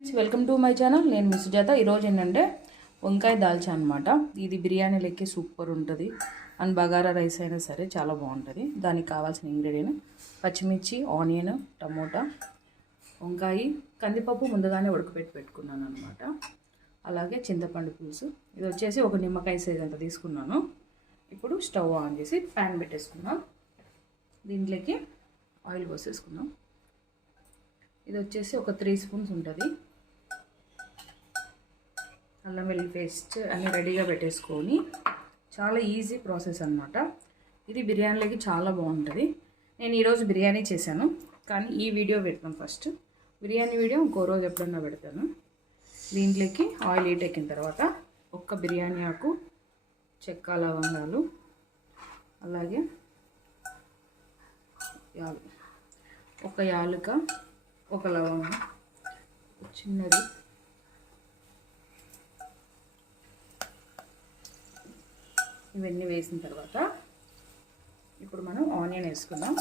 Welcome to my channel. నేను మీ సుజాత. ఈరోజు ఏంటంటే వంకాయ దాల్చా అనమాట. ఇది బిర్యానీలకి సూపర్ ఉంటుంది అండ్ బగారా రైస్ అయినా సరే చాలా బాగుంటుంది. దానికి కావాల్సిన ఇంగ్రీడియంట్ పచ్చిమిర్చి, ఆనియన్, టమోటా, వంకాయ, కందిపప్పు ముందుగానే ఉడకపెట్టి పెట్టుకున్నాను అనమాట. అలాగే చింతపండు పులుసు. ఇది వచ్చేసి ఒక నిమ్మకాయ సైజ్ అంత తీసుకున్నాను. ఇప్పుడు స్టవ్ ఆన్ చేసి ప్యాన్ పెట్టేసుకున్నాం. దీంట్లోకి ఆయిల్ పోసేసుకున్నాం. ఇది వచ్చేసి ఒక 3 స్పూన్స్ ఉంటుంది. అల్లం వెల్లుల్లి పేస్ట్ అన్నీ రెడీగా పెట్టేసుకొని చాలా ఈజీ ప్రాసెస్ అనమాట. ఇది బిర్యానీలోకి చాలా బాగుంటుంది. నేను ఈరోజు బిర్యానీ చేశాను, కానీ ఈ వీడియో పెడతాను ఫస్ట్. బిర్యానీ వీడియో ఇంకో రోజు ఎప్పుడన్నా పెడతాను. దీంట్లోకి ఆయిల్ హీట్ ఎక్కిన తర్వాత ఒక్క బిర్యానీ ఆకు, చెక్క, లవంగాలు, అలాగే ఒక యాలుక, ఒక లవంగం చిన్నది, ఇవన్నీ వేసిన తర్వాత ఇప్పుడు మనం ఆనియన్ వేసుకుందాం.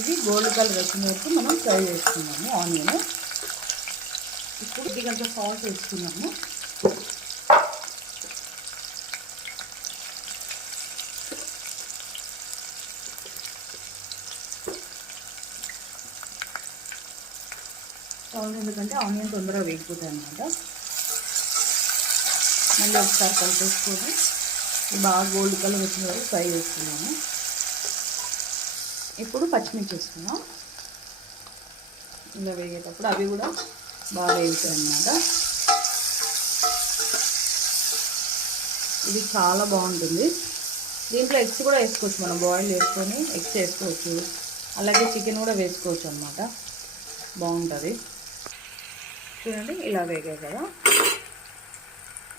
ఇది గోల్డ్ కలర్ వచ్చిన వరకు మనం ఫ్రై చేసుకున్నాము ఆనియన్. ఇప్పుడు ఇదిగంత సాల్ట్ వేసుకున్నాము. సాల్ట్ ఎందుకంటే ఆనియన్ తొందరగా వేగిపోతాయి అన్నమాట. మళ్ళీ ఒకసారి కలిపేసుకొని బాగా గోల్డ్ కలర్ వచ్చిన వరకు ఫ్రై చేసుకున్నాము. ఇప్పుడు పచ్చిమిర్చి వేసుకున్నాం. ఇలా వేగేటప్పుడు అవి కూడా బాగా వేగుతాయి అన్నమాట. ఇది చాలా బాగుంటుంది. దీంట్లో ఎగ్స్ కూడా వేసుకోవచ్చు, మనం బాయిల్ చేసుకొని ఎగ్స్ వేసుకోవచ్చు, అలాగే చికెన్ కూడా వేసుకోవచ్చు అన్నమాట. బాగుంటుంది. చూడండి ఇలా వేగాయి కదా.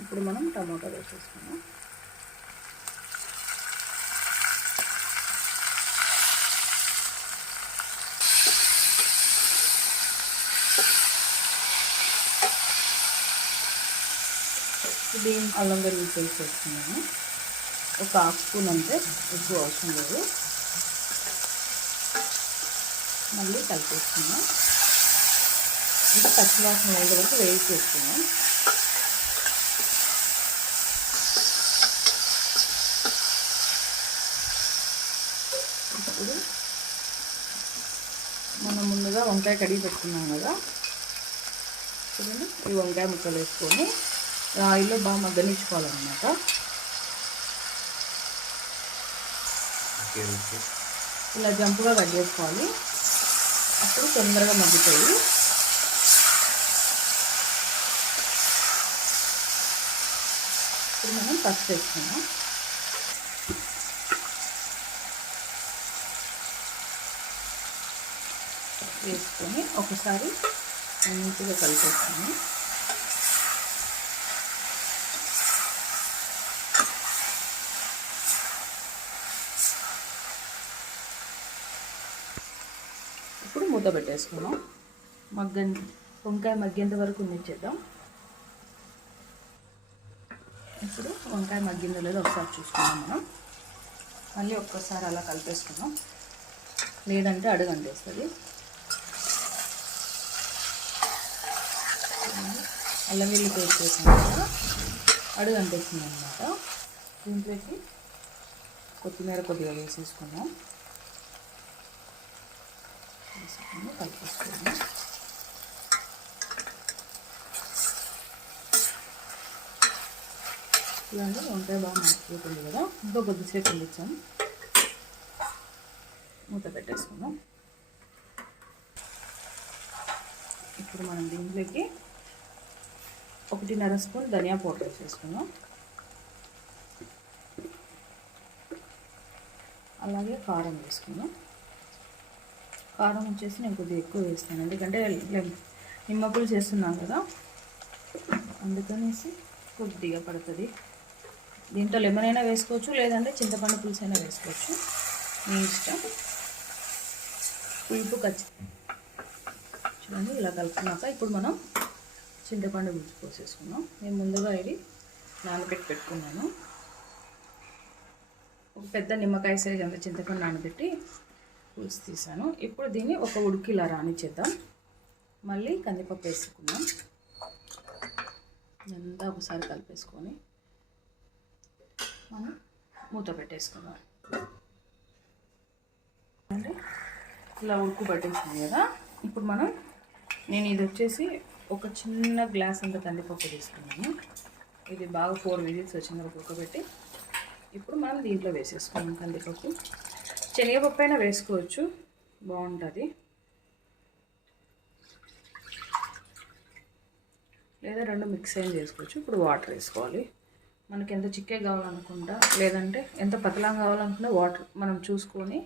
ఇప్పుడు మనం టమాటా వేసేసుకున్నాం. ఇది అల్లం వెల్లుల్లి పేస్ట్ వేసుకున్నాము. ఒక 1/2 స్పూన్ అంటే ఎక్కువ అవసరం లేదు. మళ్ళీ కలిపేసుకున్నాం. ఇది పచ్చివాసన వేసే వరకు వేసి చేసుకున్నాం. ఇప్పుడు మనం ముందుగా వంకాయ కడిగి పెట్టుకున్నాం కదా, చూడండి ఈ వంకాయ ముక్కలు వేసుకొని ఆయిల్లో బాగా మగ్గనిచ్చుకోవాలన్నమాట. ఇలా జంపుగా కట్ చేసుకోవాలి, అప్పుడు తొందరగా మగ్గుతాయి. ఇప్పుడు మనం పసుపు వేసుకున్నాం. వేసుకొని ఒకసారి మంచిగా కలిపేసుకున్నాం. ఇప్పుడు మూత పెట్టేసుకున్నాం. వంకాయ మగ్గేంత వరకు ఉంచేద్దాం. ఇప్పుడు వంకాయ మగ్గిందో లేదో ఒకసారి చూసుకున్నాం మనం. మళ్ళీ ఒక్కసారి అలా కలిపేసుకున్నాం, లేదంటే అడుగు అంటేస్తుంది. అల్లం వెల్లుల్లి పేస్ట్ వేసాం కదా, అడుగు అంటేస్తుంది అన్నమాట. దీంట్లోకి కొత్తిమీర కొద్దిగా వేసేసుకున్నాం. కలిపేసుకున్నాం. ఇలాంటి వంకాయ బాగా మగ్గిపోతుంది కదా, ఇంకా కొద్దిసేపు ఉండిచ్చాం. మూత పెట్టేసుకున్నాం. ఇప్పుడు మనం దీంట్లోకి 1.5 స్పూన్ ధనియా పౌడర్ వేసేసుకున్నాం. అలాగే కారం వేసుకున్నాం. కారం వచ్చేసి నేను కొద్దిగా ఎక్కువ వేస్తాను, ఎందుకంటే నిమ్మ పులుసు చేస్తున్నాం కదా, అందుకనేసి కొద్దిగా పడుతుంది. దీంట్లో లెమన్ అయినా వేసుకోవచ్చు, లేదంటే చింతపండు పులుసు అయినా వేసుకోవచ్చు, మీ ఇష్టం. పులుపు చూడండి ఇలా కలుపుకున్నాక ఇప్పుడు మనం చింతపండు పులుసు పోసేసుకున్నాం. నేను ముందుగా ఇది నానబెట్టి పెట్టుకున్నాను. ఒక పెద్ద నిమ్మకాయ సైజ్ అంత చింతపండు నానబెట్టి పులుసు తీసాను. ఇప్పుడు దీన్ని ఒక ఉడికి ఇలా రానిచ్చేద్దాం. మళ్ళీ కందిపప్పు వేసుకుందాం. ఇదంతా ఒకసారి కలిపేసుకొని మనం మూత పెట్టేసుకుందాం. అంటే ఇలా ఉడుకు పట్టేసింది కదా. ఇప్పుడు నేను ఇది వచ్చేసి ఒక చిన్న గ్లాస్ అంత కందిపప్పు తీసుకున్నాను. ఇది బాగా 4 విజిల్స్ వచ్చిన వరకు ఉడకబెట్టి ఇప్పుడు మనం దీంట్లో వేసేసుకున్నాం కందిపప్పు. శనగపప్పు అయినా వేసుకోవచ్చు, బాగుంటుంది. లేదా 2 మిక్స్ అయిన చేసుకోవచ్చు. ఇప్పుడు వాటర్ వేసుకోవాలి. మనకి ఎంత చిక్కగా కావాలనుకుంటా, లేదంటే ఎంత పతలంగా కావాలనుకుంటే వాటర్ మనం చూసుకొని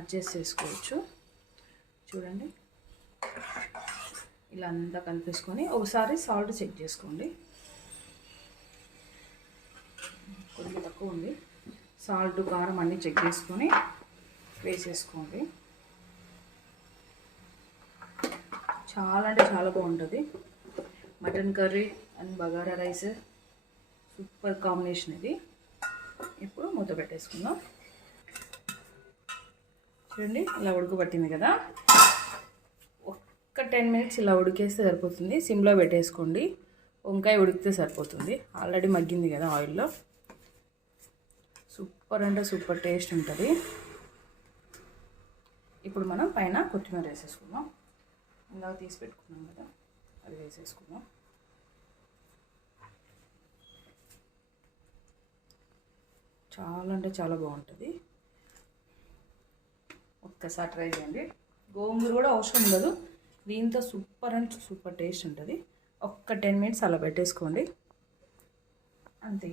అడ్జస్ట్ చేసుకోవచ్చు. చూడండి, ఇలా అంతా కలిపేసుకొని ఒకసారి సాల్ట్ చెక్ చేసుకోండి. కొద్దిగా తక్కువ ఉంది. సాల్ట్, కారం అన్నీ చెక్ చేసుకొని వేసేసుకోండి. చాలా అంటే చాలా బాగుంటుంది. Mutton curry and bagara rice super combination ఇది. ఇప్పుడు మూత పెట్టేసుకుందాం. చూడండి, ఇలా ఉడకబట్టింది కదా. ఒక్క 10 మినిట్స్ ఇలా ఉడికేస్తే సరిపోతుంది. సిమ్లో పెట్టేసుకోండి. వంకాయ ఉడికితే సరిపోతుంది. ఆల్రెడీ మగ్గింది కదా ఆయిల్లో. సూపర్ అంటే సూపర్ టేస్ట్ ఉంటుంది. ఇప్పుడు మనం పైన కొత్తిమీర వేసేసుకుందాం. ఇందాక తీసి పెట్టుకున్నాం కదా, అది వేసేసుకుందాం. చాలా అంటే చాలా బాగుంటుంది. ఒక్కసారి ట్రై చేయండి. గోంగూర కూడా అవసరం ఉండదు. దీంతో సూపర్ అంటే సూపర్ టేస్ట్ ఉంటుంది. ఒక్క 10 మినిట్స్ అలా పెట్టేసుకోండి, అంతే.